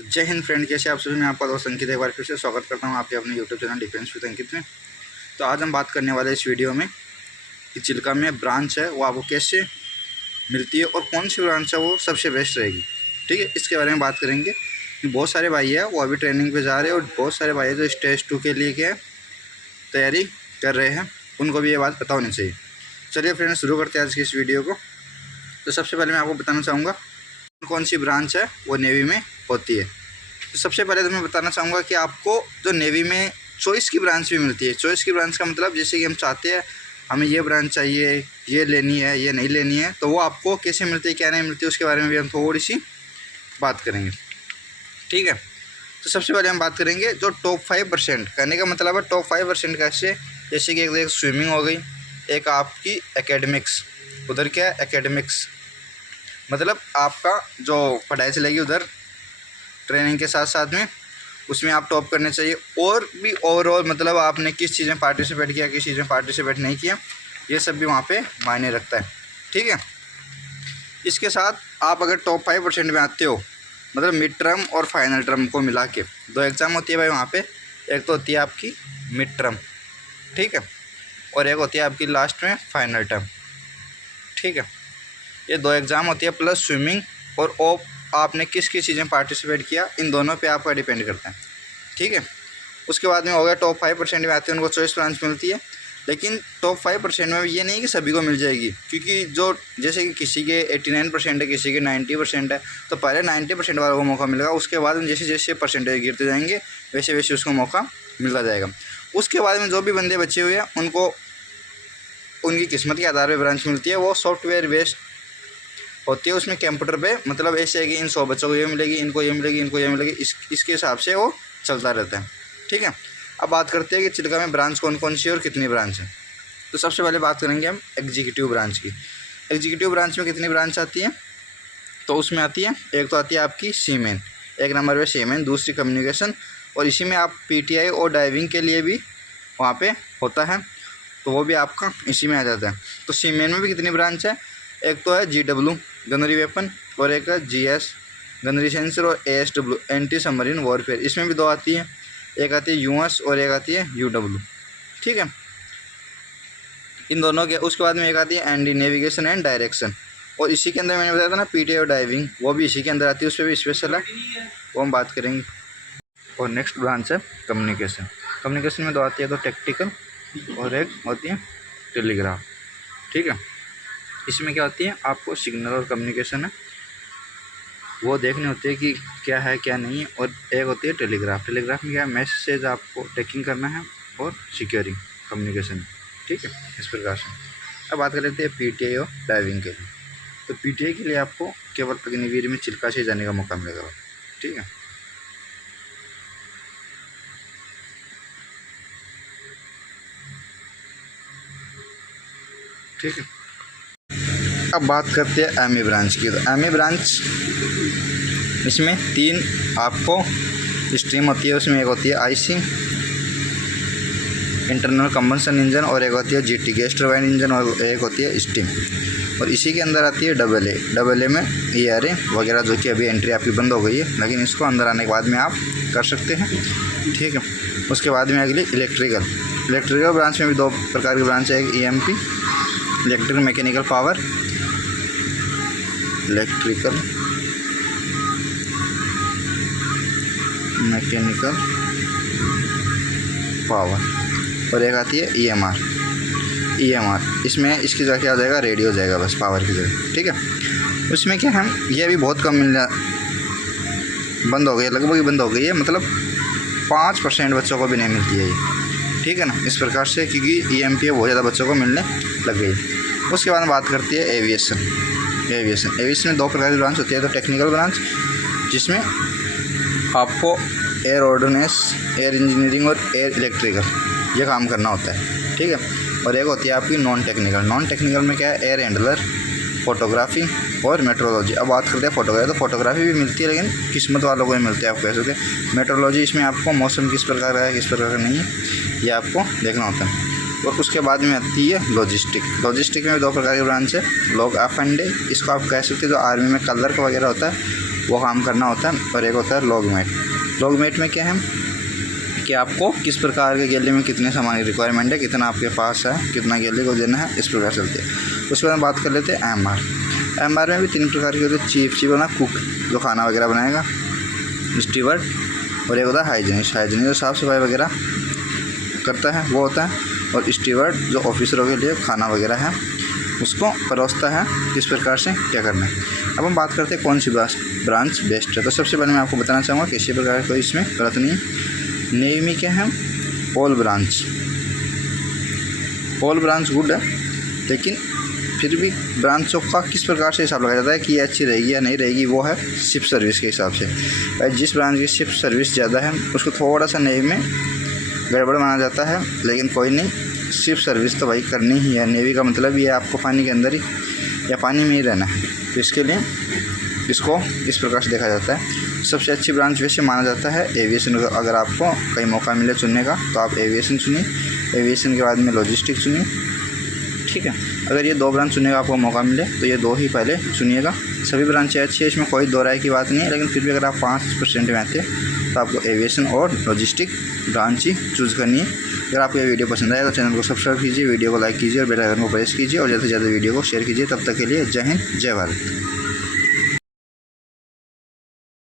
तो जय हिंद फ्रेंड, कैसे आप सभी। मैं आपका दोस्त अंकित एक बार फिर से स्वागत करता हूं आपके अपने यूट्यूब चैनल डिफेंस विद अंकित में। तो आज हम बात करने वाले इस वीडियो में कि चिल्का में ब्रांच है वो आपको कैसे मिलती है और कौन सी ब्रांच है वो सबसे बेस्ट रहेगी। ठीक है, इसके बारे में बात करेंगे कि बहुत सारे भाई हैं वो अभी ट्रेनिंग पे जा रहे हैं और बहुत सारे भाई हैं जो स्टेज 2 के लिए क्या तैयारी कर रहे हैं, उनको भी ये बात पता होनी चाहिए। चलिए फ्रेंड, शुरू करते हैं आज की इस वीडियो को। तो सबसे पहले मैं आपको बताना चाहूँगा कौन सी ब्रांच है वो नेवी में होती है। तो सबसे पहले तो मैं बताना चाहूँगा कि आपको जो नेवी में चॉइस की ब्रांच भी मिलती है। चॉइस की ब्रांच का मतलब जैसे कि हम चाहते हैं हमें ये ब्रांच चाहिए, ये लेनी है, ये नहीं लेनी है, तो वो आपको कैसे मिलती है, क्या नहीं मिलती है, उसके बारे में भी हम थोड़ी सी बात करेंगे। ठीक है, तो सबसे पहले हम बात करेंगे जो टॉप 5%। कहने का मतलब है टॉप 5% कैसे, जैसे कि एक स्विमिंग हो गई, एक आपकी एकेडमिक्स। उधर क्या है एकेडमिक्स, मतलब आपका जो पढ़ाई चलेगी उधर ट्रेनिंग के साथ साथ में, उसमें आप टॉप करने चाहिए। और भी ओवरऑल मतलब आपने किस चीज़ में पार्टिसिपेट किया, किस चीज़ में पार्टिसिपेट नहीं किया, ये सब भी वहाँ पे मायने रखता है। ठीक है, इसके साथ आप अगर टॉप 5% में आते हो, मतलब मिड टर्म और फाइनल टर्म को मिला के 2 एग्ज़ाम होती है भाई वहाँ पे। एक तो होती है आपकी मिड टर्म, ठीक है, और एक होती है आपकी लास्ट में फाइनल टर्म। ठीक है, ये 2 एग्ज़ाम होती है प्लस स्विमिंग और आपने किस किस चीज़ में पार्टिसिपेट किया, इन दोनों पे आपका डिपेंड करता है। ठीक है, उसके बाद में हो गया टॉप 5% में आते हैं उनको चॉइस ब्रांच मिलती है। लेकिन टॉप 5% में ये नहीं कि सभी को मिल जाएगी, क्योंकि जो जैसे कि किसी के 89% है, किसी के 90% है, तो पहले 90% वालों को मौका मिलेगा। उसके बाद में जैसे जैसे परसेंटेज गिरते जाएंगे वैसे वैसे उसको मौका मिलता जाएगा। उसके बाद में जो भी बंदे बचे हुए हैं उनको उनकी किस्मत के आधार पर ब्रांच मिलती है। वो सॉफ्टवेयर बेस्ड होती है, उसमें कंप्यूटर पे मतलब ऐसे है कि इन 100 बच्चों को ये मिलेगी, इनको ये मिलेगी, इनको ये मिलेगी, इसके हिसाब से वो चलता रहता है। ठीक है, अब बात करते हैं कि चिल्का में ब्रांच कौन कौन सी है और कितनी ब्रांच है। तो सबसे पहले बात करेंगे हम एग्जीक्यूटिव ब्रांच की। एग्जीक्यूटिव ब्रांच में कितनी ब्रांच आती है, तो उसमें आती है एक तो आती है आपकी सीमेन, एक नंबर पर सीमेन, दूसरी कम्युनिकेशन, और इसी में आप PTI और डाइविंग के लिए भी वहाँ पर होता है, तो वो भी आपका इसी में आ जाता है। तो सीमेन में भी कितनी ब्रांच है, एक तो है GW गनरी वेपन, और एक है GS गनरी सेंसर, और ASW एंटी सबमरीन वॉरफेयर। इसमें भी 2 आती है, एक आती है US और एक आती है UW। ठीक है, इन दोनों के उसके बाद में एक आती है ND नेविगेशन एंड डायरेक्शन, और इसी के अंदर मैंने बताया था ना PTI और डाइविंग, वो भी इसी के अंदर आती है, उस पर भी स्पेशल है, वो हम बात करेंगे। और नेक्स्ट ब्रांच है कम्युनिकेशन। कम्युनिकेशन में 2 आती है, तो टेक्टिकल और एक होती है टेलीग्राफ। ठीक है, इसमें क्या होती है, आपको सिग्नल और कम्युनिकेशन है वो देखने होते हैं कि क्या है क्या नहीं है, और एक होती है टेलीग्राफ। टेलीग्राफ में क्या है, मैसेज आपको टेकिंग करना है और सिक्योरिंग कम्युनिकेशन। ठीक है, इस प्रकार से। अब बात कर लेते हैं PTI और डाइविंग के लिए। तो PTI के लिए आपको केवल अग्निवीर में चिल्का से जाने का मौका मिलेगा। ठीक है, ठीक है। अब बात करते हैं ME ब्रांच की। तो ME ब्रांच इसमें 3 आपको स्ट्रीम होती है। उसमें एक होती है IC इंटरनल कंबशन इंजन, और एक होती है GT गैस टरबाइन इंजन, और एक होती है स्टीम। और इसी के अंदर आती है AA में ERA वगैरह, जो कि अभी एंट्री आपकी बंद हो गई है, लेकिन इसको अंदर आने के बाद में आप कर सकते हैं। ठीक है, उसके बाद में अगली इलेक्ट्रिकल ब्रांच में भी 2 प्रकार की ब्रांच है, एक EMP electrical mechanical power, electrical mechanical power, और एक आती है EMR। इसमें इसकी जगह क्या हो जाएगा, रेडियो हो जाएगा बस पावर की जगह। ठीक है, उसमें क्या है, ये भी बहुत कम बंद हो गई है, लगभग ही बंद हो गई है, मतलब 5% बच्चों को भी नहीं मिलती है ये। ठीक है ना, इस प्रकार से, क्योंकि EMP बहुत ज़्यादा बच्चों को मिलने लग गई। उसके बाद बात करती है एविएशन में 2 प्रकार की ब्रांच होती है। तो टेक्निकल ब्रांच जिसमें आपको एयर ऑर्डिनेंस, एयर इंजीनियरिंग और एयर इलेक्ट्रिकल ये काम करना होता है। ठीक है, और एक होती है आपकी नॉन टेक्निकल में क्या है, एयर हैंडलर, फोटोग्राफी और मेट्रोलॉजी। अब बात करते हैं फोटोग्राफी। तो फोटोग्राफी भी मिलती है, लेकिन किस्मत वालों को ही मिलती है, आप कह सकते हैं। मेट्रोलॉजी इसमें आपको मौसम किस प्रकार का है, किस प्रकार का नहीं है, ये आपको देखना होता है। और उसके बाद में आती है लॉजिस्टिक में भी 2 प्रकार की ब्रांच है, लॉग ऑफ एंड डे, इसको आप कह सकते हैं जो आर्मी में कलर का वगैरह होता है वो काम करना होता है। और एक होता है लॉगमेट। लॉगमेट में क्या है कि आपको किस प्रकार के गैली में कितने सामान की रिक्वायरमेंट है, कितना आपके पास है, कितना गैली को देना है, इस प्रकार चलती है। उसके बाद बात कर लेते हैं एमआर। एमआर में भी 3 प्रकार के होते हैं। चीफ होना कुक जो खाना वगैरह बनाएगा, स्टीवर्ड, और एक होता है हाइजीनिस्ट। हाइजीनिस्ट जो साफ़ सफाई वगैरह करता है वो होता है, और स्टीवर्ड जो ऑफिसरों के लिए खाना वगैरह है उसको परोसता है किस प्रकार से क्या करना है। अब हम बात करते हैं कौन सी ब्रांच बेस्ट है। तो सबसे पहले मैं आपको बताना चाहूँगा किसी प्रकार कोई इसमें गलत नहीं है। नेवी में क्या है, ऑल ब्रांच गुड है, लेकिन फिर भी ब्रांचों का किस प्रकार से हिसाब लगाया जाता है कि ये अच्छी रहेगी या नहीं रहेगी, वो है शिप सर्विस के हिसाब से। जिस ब्रांच की शिप सर्विस ज़्यादा है उसको थोड़ा सा नेवी में गड़बड़ माना जाता है, लेकिन कोई नहीं, शिप सर्विस तो भाई करनी ही है। नेवी का मतलब ये आपको पानी के अंदर ही या पानी में ही रहना है, तो इसके लिए इसको इस प्रकार से देखा जाता है। सबसे अच्छी ब्रांच वैसे माना जाता है एविएशन। अगर आपको कहीं मौका मिले चुनने का तो आप एविएशन चुनिए, एविएशन के बाद में लॉजिस्टिक चुनिए, ठीक है। अगर ये 2 ब्रांच चुनने का आपको मौका मिले तो ये 2 ही पहले चुनिएगा। सभी ब्रांचें अच्छी है, इसमें कोई दो राय की बात नहीं है, लेकिन फिर भी अगर आप 5% में आते तो आपको एविएशन और लॉजिस्टिक ब्रांच ही चूज़ करनी है। अगर आपको ये वीडियो पसंद आए तो चैनल को सब्सक्राइब कीजिए, वीडियो को लाइक कीजिए और बेल आइकन को प्रेस कीजिए, और ज़्यादा से ज़्यादा वीडियो को शेयर कीजिए। तब तक के लिए जय हिंद, जय भारत।